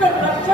तर लक्ष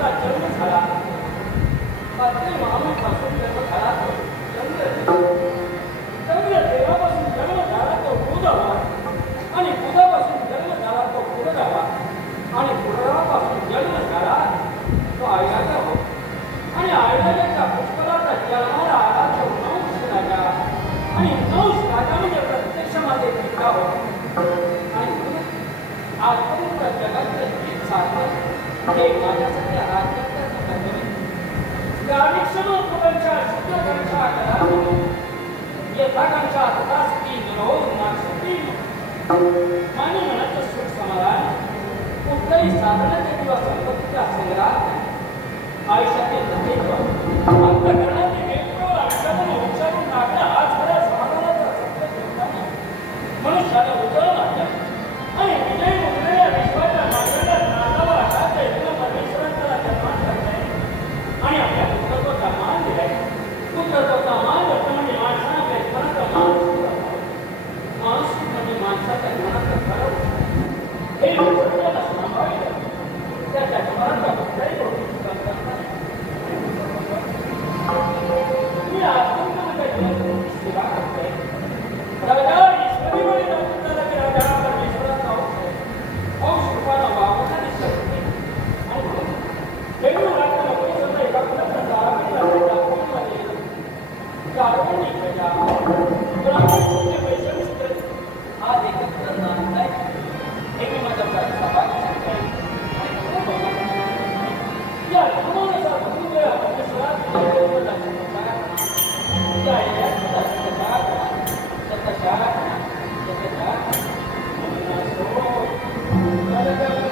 Thank you. Thank you.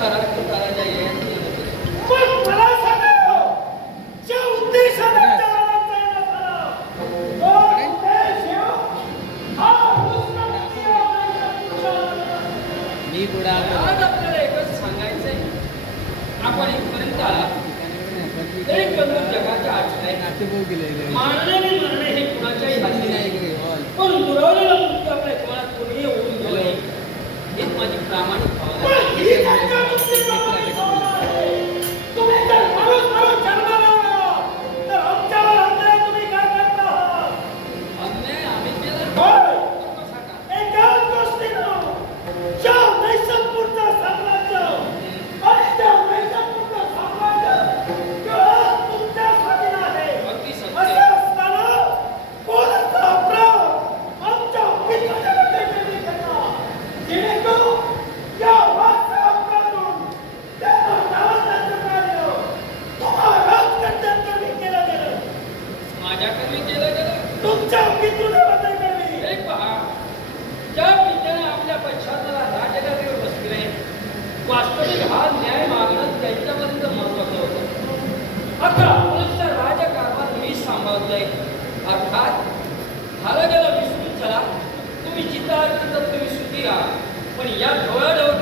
perkara-perkara jaya जिथं तुम्ही राहा पण या डोळ्याडोळ